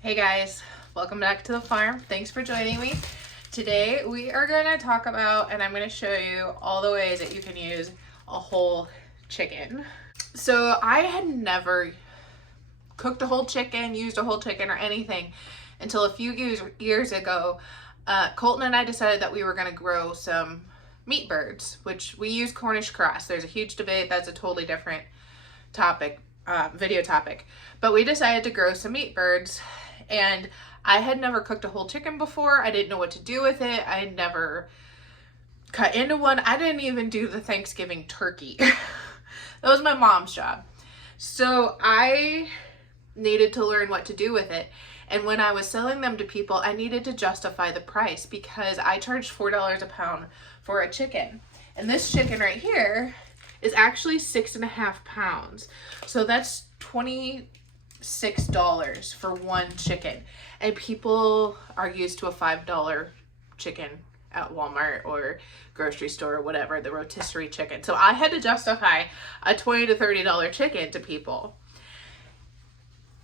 Hey guys, welcome back to the farm. Thanks for joining me. Today we are going to talk about, and I'm going to show you all the ways that you can use a whole chicken. So I had never cooked a whole chicken, used a whole chicken or anything until a few years ago. Colton and I decided that we were going to grow some meat birds, which we use Cornish cross. There's a huge debate. That's a totally different topic, video topic. But we decided to grow some meat birds, and I had never cooked a whole chicken before. I didn't know what to do with it. I had never cut into one. I didn't even do the Thanksgiving turkey. That was my mom's job. So I needed to learn what to do with it. And when I was selling them to people, I needed to justify the price because I charged $4 a pound for a chicken. And this chicken right here is actually 6.5 pounds. So that's $26 for one chicken. And people are used to a $5 chicken at Walmart or grocery store or whatever, the rotisserie chicken. So I had to justify a $20 to $30 chicken to people.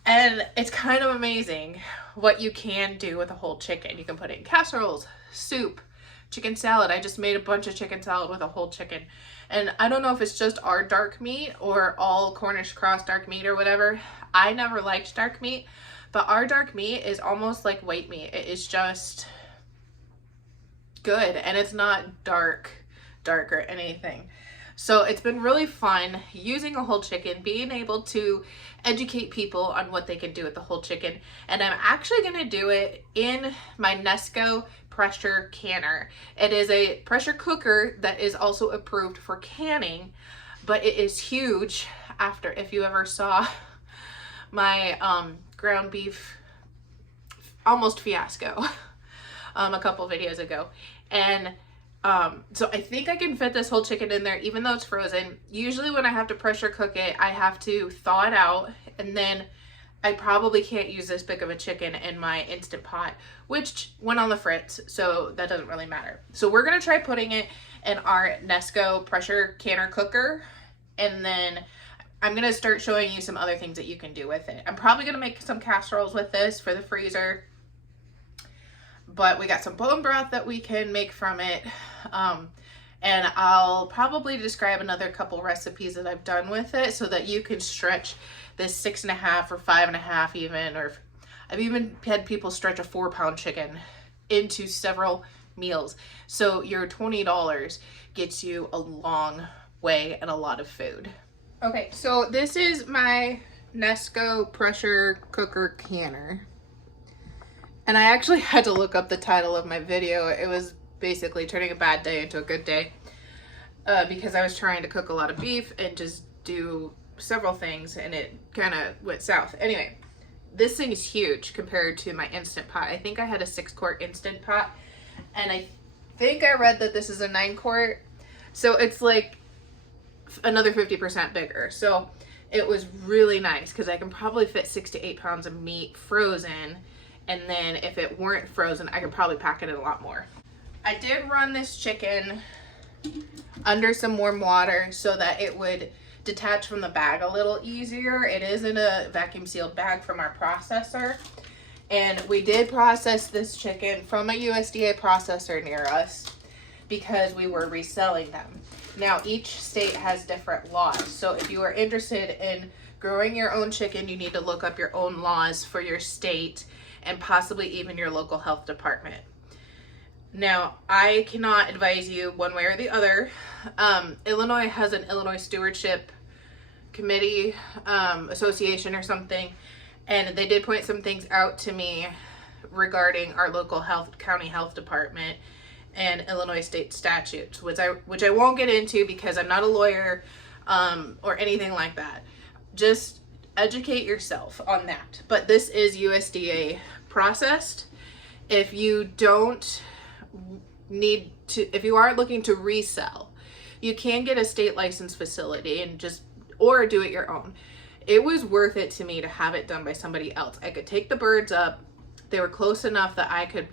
And it's kind of amazing what you can do with a whole chicken. You can put it in casseroles, soup, chicken salad. I just made a bunch of chicken salad with a whole chicken. And I don't know if it's just our dark meat or all Cornish cross dark meat or whatever. I never liked dark meat, but our dark meat is almost like white meat. It is just good, and it's not dark or anything. So it's been really fun using a whole chicken, being able to educate people on what they can do with the whole chicken. And I'm actually going to do it in my Nesco pressure canner. It is a pressure cooker that is also approved for canning, but it is huge. After, if you ever saw my ground beef almost fiasco a couple videos ago. And so I think I can fit this whole chicken in there, even though it's frozen. Usually when I have to pressure cook it, I have to thaw it out, and then I probably can't use this big of a chicken in my Instant Pot, which went on the fritz, so that doesn't really matter. So we're gonna try putting it in our Nesco pressure canner cooker, and then I'm gonna start showing you some other things that you can do with it. I'm probably gonna make some casseroles with this for the freezer, but we got some bone broth that we can make from it. And I'll probably describe another couple recipes that I've done with it so that you can stretch this 6.5 or 5.5 even, or I've even had people stretch a 4-pound chicken into several meals. So your $20 gets you a long way and a lot of food. Okay, so this is my Nesco pressure cooker canner. And I actually had to look up the title of my video. It was basically turning a bad day into a good day because I was trying to cook a lot of beef and just do several things, and it kind of went south. Anyway, this thing is huge compared to my Instant Pot. I think I had a 6-quart Instant Pot, and I think I read that this is a 9-quart. So it's like another 50% bigger. So it was really nice because I can probably fit 6 to 8 pounds of meat frozen. And then if it weren't frozen, I could probably pack it in a lot more. I did run this chicken under some warm water so that it would detach from the bag a little easier. It is in a vacuum sealed bag from our processor. And we did process this chicken from a USDA processor near us because we were reselling them. Now each state has different laws. So if you are interested in growing your own chicken, you need to look up your own laws for your state and possibly even your local health department. Now, I cannot advise you one way or the other. Illinois has an Illinois Stewardship Committee Association or something, and they did point some things out to me regarding our local county health department and Illinois state statutes, which I won't get into because I'm not a lawyer or anything like that. Just educate yourself on that. But this is USDA processed. If you don't need to, if you are looking to resell, you can get a state licensed facility and or do it your own. It was worth it to me to have it done by somebody else. I could take the birds up. They were close enough that I could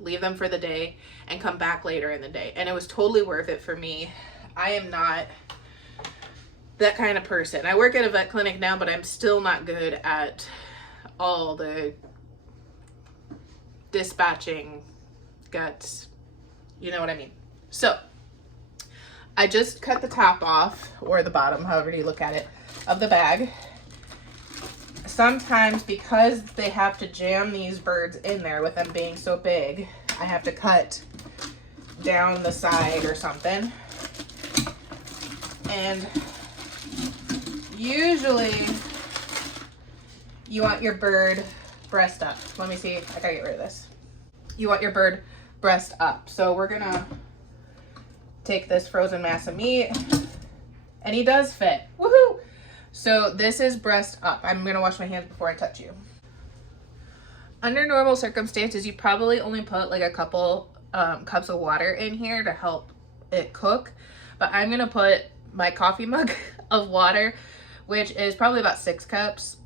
leave them for the day and come back later in the day. And it was totally worth it for me. I am not that kind of person. I work at a vet clinic now, but I'm still not good at all the dispatching guts. You know what I mean? So I just cut the top off, or the bottom, however you look at it, of the bag. Sometimes because they have to jam these birds in there with them being so big, I have to cut down the side or something. And usually you want your bird breast up. Let me see, I gotta get rid of this. You want your bird breast up. So we're gonna take this frozen mass of meat, and he does fit. Woohoo! So this is breast up. I'm gonna wash my hands before I touch you. Under normal circumstances, you probably only put like a couple cups of water in here to help it cook, but I'm gonna put my coffee mug of water, which is probably about 6 cups,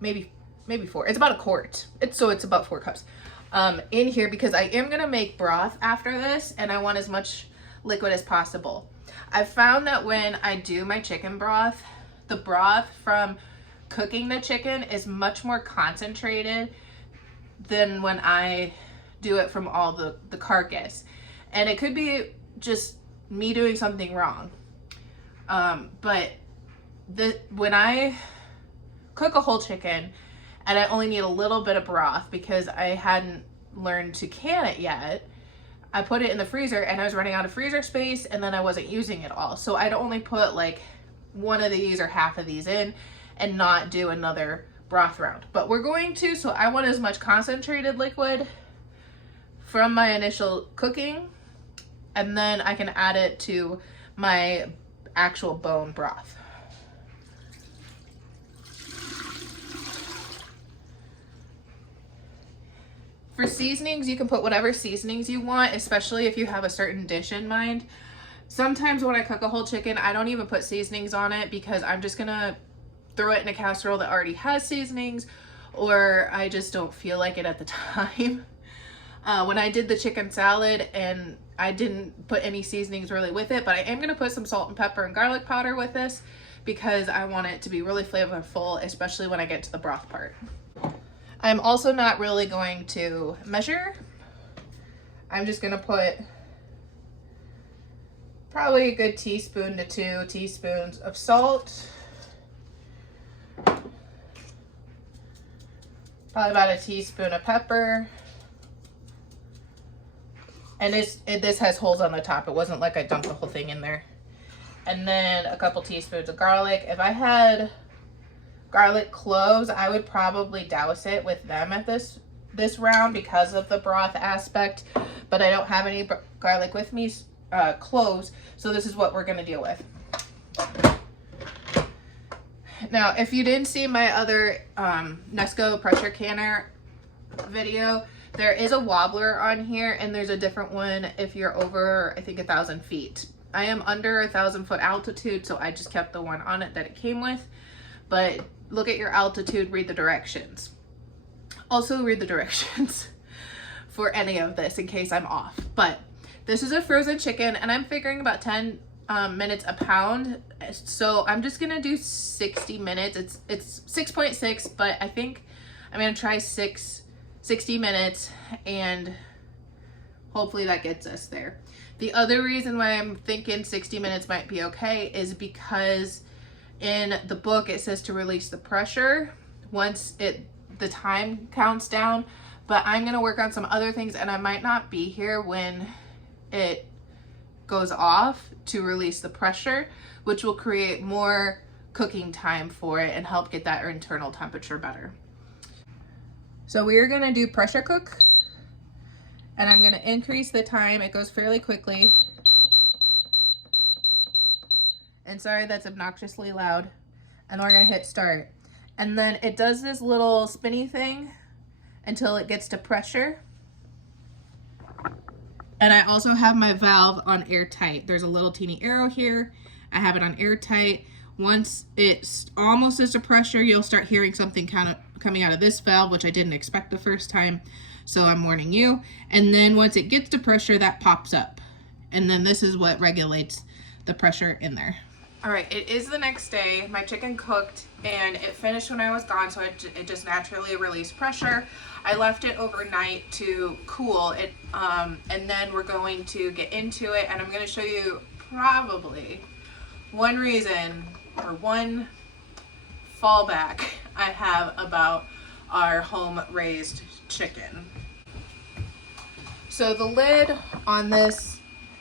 maybe 4. It's about a quart. It's about 4 cups in here, because I am gonna make broth after this, and I want as much liquid as possible. I've found that when I do my chicken broth, the broth from cooking the chicken is much more concentrated than when I do it from all the carcass. And it could be just me doing something wrong. But when I cook a whole chicken and I only need a little bit of broth because I hadn't learned to can it yet, I put it in the freezer and I was running out of freezer space, and then I wasn't using it all. So I'd only put like one of these or half of these in and not do another broth round. But we're going to, so I want as much concentrated liquid from my initial cooking, and then I can add it to my actual bone broth. For seasonings, you can put whatever seasonings you want, especially if you have a certain dish in mind. Sometimes when I cook a whole chicken, I don't even put seasonings on it because I'm just gonna throw it in a casserole that already has seasonings, or I just don't feel like it at the time. When I did the chicken salad, and I didn't put any seasonings really with it, but I am gonna put some salt and pepper and garlic powder with this because I want it to be really flavorful, especially when I get to the broth part. I'm also not really going to measure. I'm just gonna put probably a good teaspoon to 2 teaspoons of salt. Probably about a teaspoon of pepper. And this has holes on the top. It wasn't like I dumped the whole thing in there. And then a couple teaspoons of garlic. If I had garlic cloves, I would probably douse it with them at this round because of the broth aspect, but I don't have any garlic with me, cloves, so this is what we're gonna deal with. Now, if you didn't see my other Nesco pressure canner video, there is a wobbler on here, and there's a different one if you're over, I think, 1,000 feet. I am under 1,000-foot altitude, so I just kept the one on it that it came with. But look at your altitude, read the directions. Also read the directions for any of this in case I'm off. But this is a frozen chicken, and I'm figuring about 10 minutes a pound. So I'm just gonna do 60 minutes. It's 6.6, but I think I'm gonna try 60 minutes, and hopefully that gets us there. The other reason why I'm thinking 60 minutes might be okay is because in the book it says to release the pressure once the time counts down, but I'm gonna work on some other things, and I might not be here when it goes off to release the pressure, which will create more cooking time for it and help get that internal temperature better. So we're gonna do pressure cook, and I'm gonna increase the time. It goes fairly quickly. And sorry, that's obnoxiously loud. And then we're gonna hit start. And then it does this little spinny thing until it gets to pressure. And I also have my valve on airtight. There's a little teeny arrow here. I have it on airtight. Once it's almost is to pressure, you'll start hearing something kind of coming out of this valve, which I didn't expect the first time, so I'm warning you. And then once it gets to pressure, that pops up. And then this is what regulates the pressure in there. All right, it is the next day. My chicken cooked and it finished when I was gone, so it just naturally released pressure. I left it overnight to cool it, and then we're going to get into it, and I'm going to show you probably one reason or one fallback I have about our home raised chicken. So the lid on this,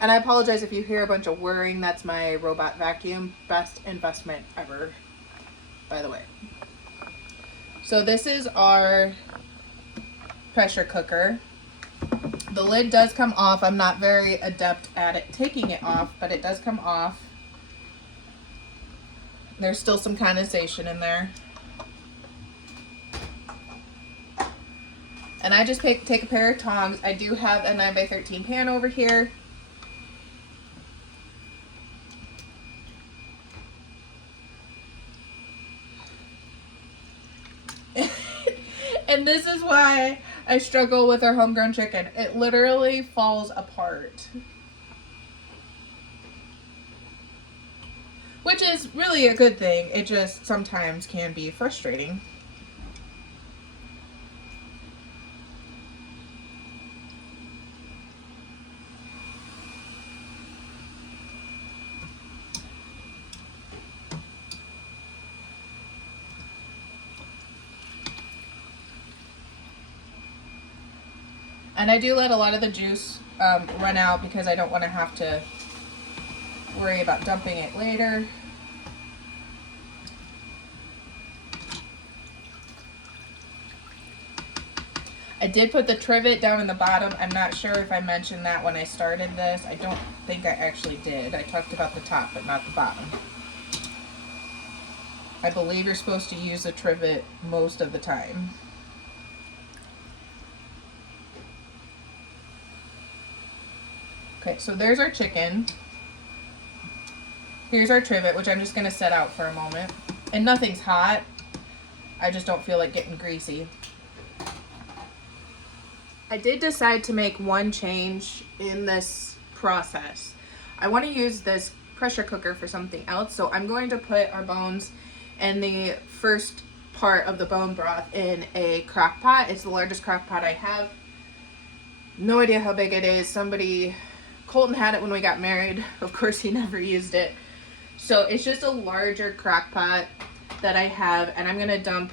and I apologize if you hear a bunch of whirring, that's my robot vacuum. Best investment ever, by the way. So this is our pressure cooker. The lid does come off. I'm not very adept at it taking it off, but it does come off. There's still some condensation in there. And I just take a pair of tongs. I do have a 9x13 pan over here. And this is why I struggle with our homegrown chicken. It literally falls apart. Which is really a good thing. It just sometimes can be frustrating. And I do let a lot of the juice run out because I don't want to have to worry about dumping it later. I did put the trivet down in the bottom. I'm not sure if I mentioned that when I started this. I don't think I actually did. I talked about the top, but not the bottom. I believe you're supposed to use the trivet most of the time. Okay, so there's our chicken. Here's our trivet, which I'm just going to set out for a moment. And nothing's hot. I just don't feel like getting greasy. I did decide to make one change in this process. I want to use this pressure cooker for something else, so I'm going to put our bones and the first part of the bone broth in a crock pot. It's the largest crock pot I have. No idea how big it is. Colton had it when we got married. Of course, he never used it. So it's just a larger crock pot that I have, and I'm gonna dump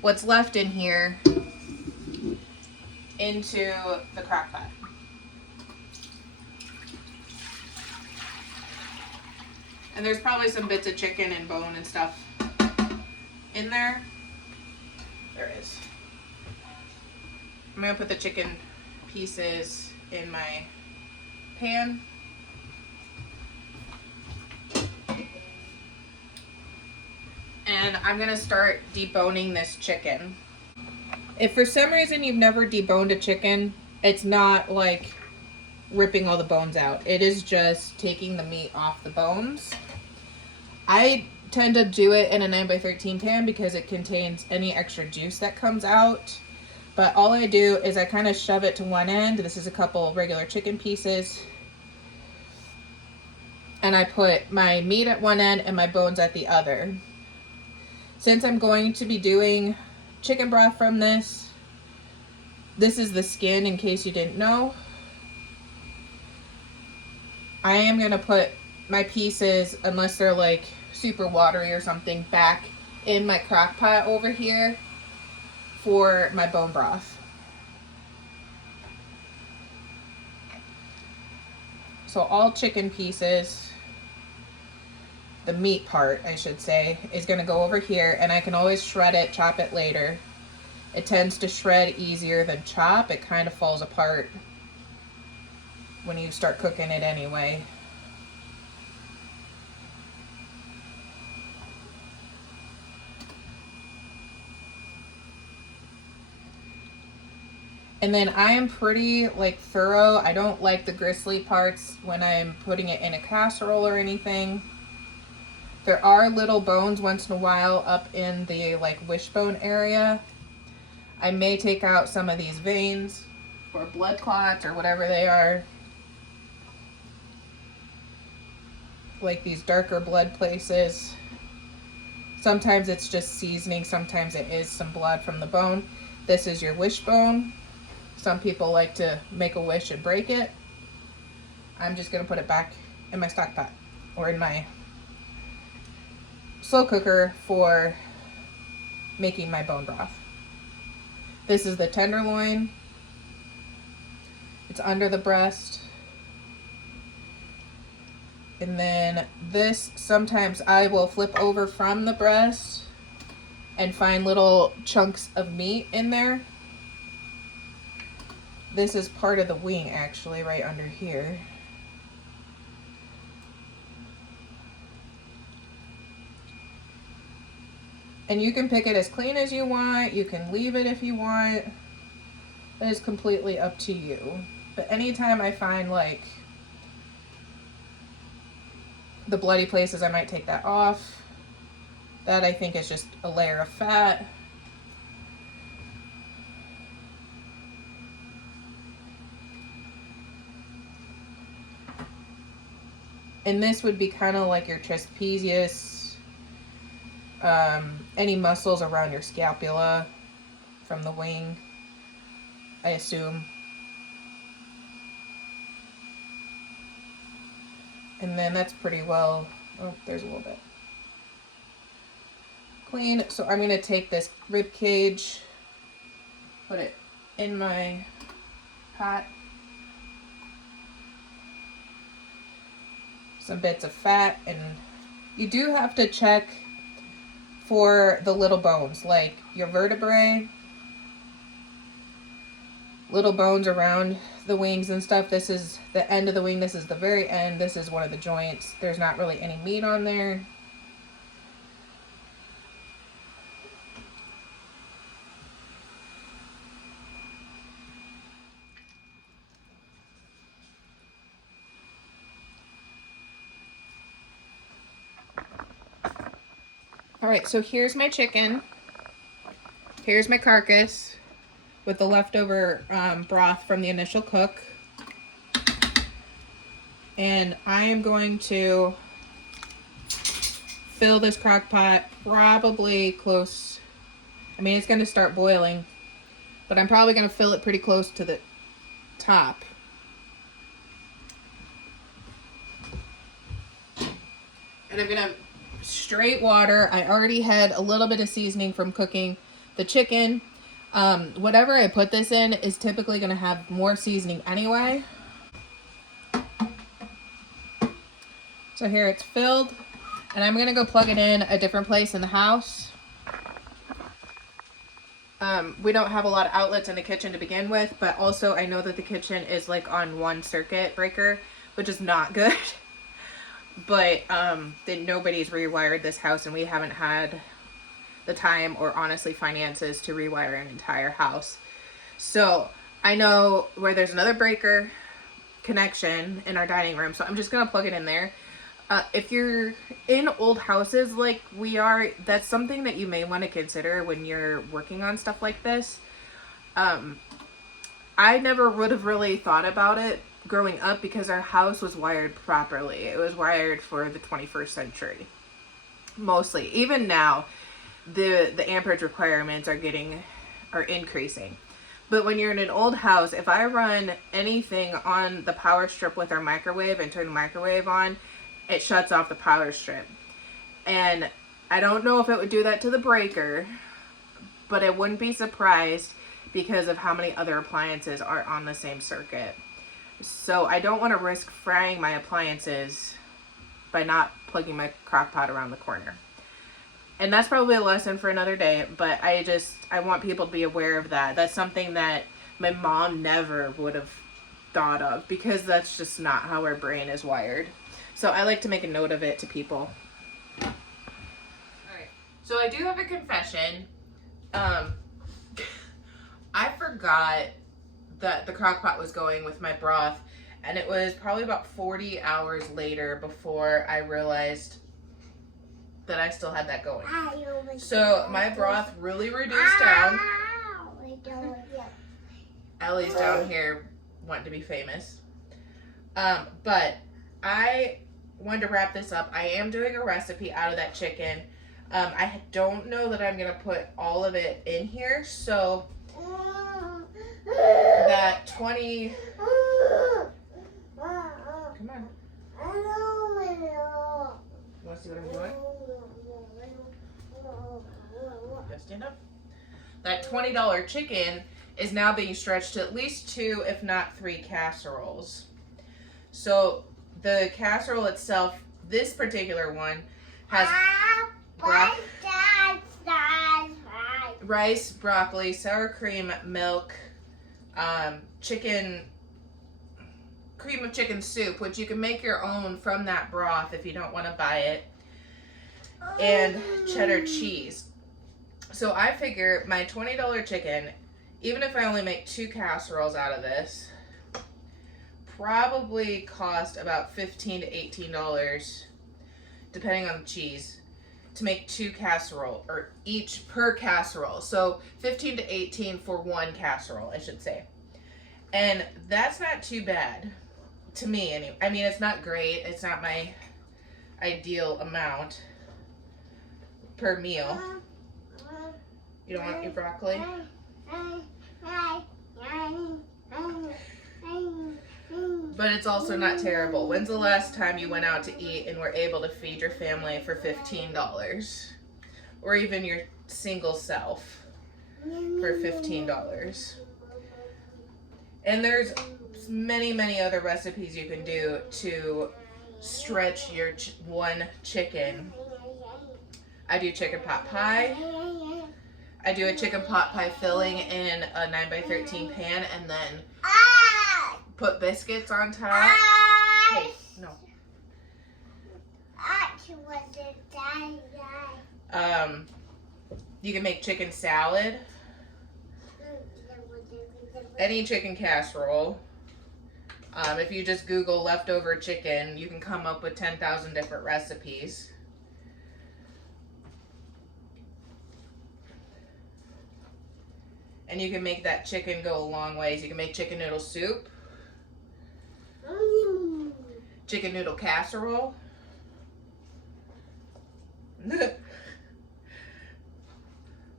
what's left in here into the crock pot. And there's probably some bits of chicken and bone and stuff in there. There is. I'm gonna put the chicken pieces in my pan. And I'm gonna start deboning this chicken. If for some reason you've never deboned a chicken, it's not like ripping all the bones out. It is just taking the meat off the bones. I tend to do it in a 9x13 pan because it contains any extra juice that comes out. But all I do is I kind of shove it to one end. This is a couple regular chicken pieces. And I put my meat at one end and my bones at the other. Since I'm going to be doing chicken broth from this is the skin in case you didn't know. I am going to put my pieces, unless they're like super watery or something, back in my crock pot over here for my bone broth. So all chicken pieces, the meat part I should say, is going to go over here, and I can always shred it, chop it later. It tends to shred easier than chop. It kind of falls apart when you start cooking it anyway. And then I am pretty thorough. I don't like the gristly parts when I'm putting it in a casserole or anything. There are little bones once in a while up in the wishbone area. I may take out some of these veins or blood clots or whatever they are. like these darker blood places. Sometimes it's just seasoning, sometimes it is some blood from the bone. This is your wishbone. Some people like to make a wish and break it. I'm just gonna put it back in my stock pot or in my slow cooker for making my bone broth. This is the tenderloin. It's under the breast. And then this, sometimes I will flip over from the breast and find little chunks of meat in there. This is part of the wing actually, right under here. And you can pick it as clean as you want. You can leave it if you want. It is completely up to you. But anytime I find like the bloody places, I might take that off. That I think is just a layer of fat. And this would be kind of like your trapezius, any muscles around your scapula from the wing, I assume. And then that's pretty well, oh, there's a little bit. Clean. So I'm going to take this rib cage, put it in my pot. Some bits of fat, and you do have to check for the little bones, like your vertebrae, little bones around the wings and stuff. This is the end of the wing. This is the very end. This is one of the joints. There's not really any meat on there. All right, so here's my chicken. Here's my carcass with the leftover broth from the initial cook. And I am going to fill this crock pot probably close. I mean, it's going to start boiling, but I'm probably going to fill it pretty close to the top. And I'm going to straight water. I already had a little bit of seasoning from cooking the chicken. Whatever I put this in is typically going to have more seasoning anyway. So here it's filled, and I'm going to go plug it in a different place in the house. We don't have a lot of outlets in the kitchen to begin with, but also I know that the kitchen is like on one circuit breaker, which is not good. But that nobody's rewired this house, and we haven't had the time or honestly finances to rewire an entire house. So I know where there's another breaker connection in our dining room, so I'm just gonna plug it in there. If you're in old houses like we are, that's something that you may want to consider when you're working on stuff like this. I never would have really thought about it growing up because our house was wired properly. It was wired for the 21st century. Mostly. Even now, the amperage requirements are increasing. But when you're in an old house, if I run anything on the power strip with our microwave and turn the microwave on, it shuts off the power strip. And I don't know if it would do that to the breaker, but I wouldn't be surprised because of how many other appliances are on the same circuit. So I don't want to risk frying my appliances by not plugging my crock pot around the corner. And that's probably a lesson for another day, but I want people to be aware of that. That's something that my mom never would have thought of because that's just not how our brain is wired. So I like to make a note of it to people. All right. So I do have a confession. I forgot that the crock pot was going with my broth, and it was probably about 40 hours later before I realized that I still had that going. So my broth really reduced down. Ellie's down here wanting to be famous. But I wanted to wrap this up. I am doing a recipe out of that chicken. I don't know that I'm gonna put all of it in here, so that 20. Come on. You want to see what I'm doing? Go stand up. That $20 chicken is now being stretched to at least 2, if not 3 casseroles. So the casserole itself, this particular one, has rice, broccoli, sour cream, milk, cream of chicken soup, which you can make your own from that broth if you don't want to buy it, and cheddar cheese. So I figure my $20 chicken, even if I only make 2 casseroles out of this, probably cost about $15 to $18, depending on the cheese, to make 2 casserole, or each per casserole. So 15 to 18 for 1 casserole, I should say. And that's not too bad to me anyway. I mean, it's not great. It's not my ideal amount per meal. You don't want your broccoli? But it's also not terrible. When's the last time you went out to eat and were able to feed your family for $15? Or even your single self for $15? And there's many, many other recipes you can do to stretch your one chicken. I do chicken pot pie. I do a chicken pot pie filling in a 9x13 pan and then put biscuits on top. Hey, no. You can make chicken salad. Any chicken casserole. If you just Google leftover chicken, you can come up with 10,000 different recipes. And you can make that chicken go a long ways. You can make chicken noodle soup, chicken noodle casserole.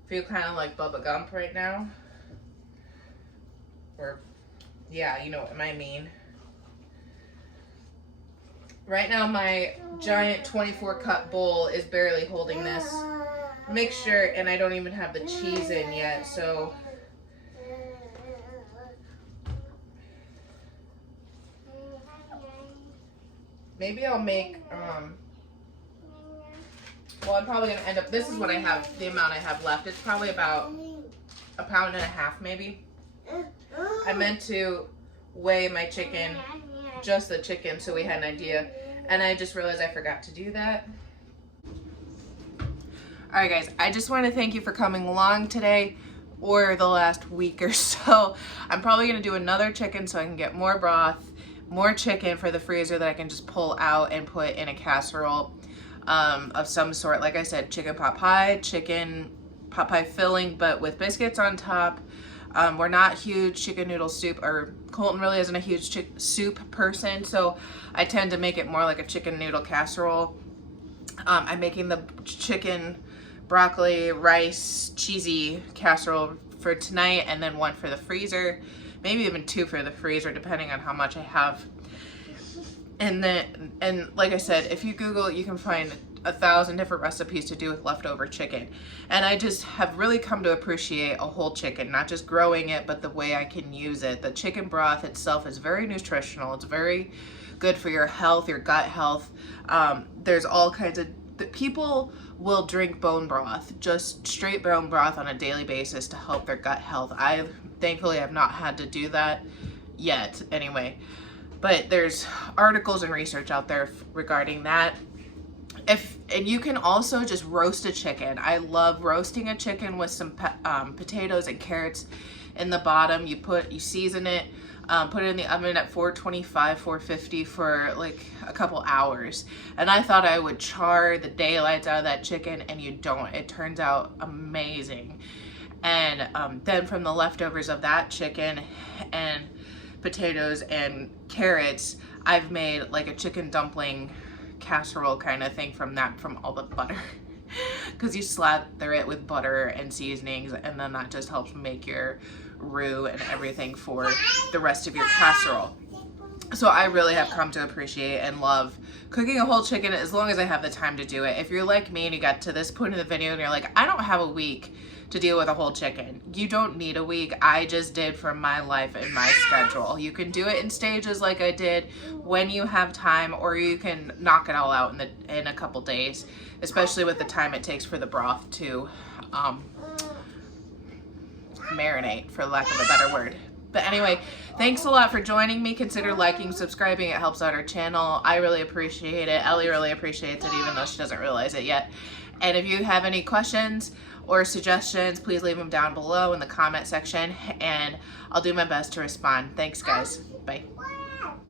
Feel kind of like Bubba Gump right now. Or, yeah, you know what I mean. Right now my giant 24-cup bowl is barely holding this mixture, and I don't even have the cheese in yet, so maybe I'll make, well, I'm probably going to end up, this is what I have, the amount I have left. It's probably about 1.5 pounds maybe. I meant to weigh my chicken, just the chicken, so we had an idea, and I just realized I forgot to do that. Alright guys, I just want to thank you for coming along today, or the last week or so. I'm probably going to do another chicken so I can get more broth, more chicken for the freezer that I can just pull out and put in a casserole of some sort. Like I said, chicken pot pie, chicken pot pie filling, but with biscuits on top. We're not huge chicken noodle soup, or Colton really isn't a huge soup person, so I tend to make it more like a chicken noodle casserole. I'm making the chicken, broccoli, rice, cheesy casserole for tonight, and then 1 for the freezer, maybe even 2 for the freezer, depending on how much I have. And then, and like I said, if you Google, you can find 1,000 different recipes to do with leftover chicken. And I just have really come to appreciate a whole chicken, not just growing it, but the way I can use it. The chicken broth itself is very nutritional. It's very good for your health, your gut health. There's all kinds of, people will drink bone broth, just straight bone broth on a daily basis to help their gut health. I thankfully have not had to do that yet anyway, but there's articles and research out there regarding that. And you can also just roast a chicken. I love roasting a chicken with some potatoes and carrots in the bottom. You season it, put it in the oven at 425, 450 for like a couple hours. And I thought I would char the daylights out of that chicken, and you don't. It turns out amazing. And then from the leftovers of that chicken and potatoes and carrots, I've made like a chicken dumpling casserole kind of thing from all the butter. Because you slather it with butter and seasonings, and then that just helps make your roux and everything for the rest of your casserole. So I really have come to appreciate and love cooking a whole chicken as long as I have the time to do it. If you're like me and you got to this point in the video and you're like, I don't have a week to deal with a whole chicken. You don't need a week. I just did for my life and my schedule. You can do it in stages like I did when you have time, or you can knock it all out in a couple days, especially with the time it takes for the broth to marinate, for lack of a better word. But anyway, thanks a lot for joining me. Consider liking, subscribing. It helps out our channel. I really appreciate it. Ellie really appreciates it, even though she doesn't realize it yet. And if you have any questions or suggestions, please leave them down below in the comment section, and I'll do my best to respond. Thanks, guys. Bye.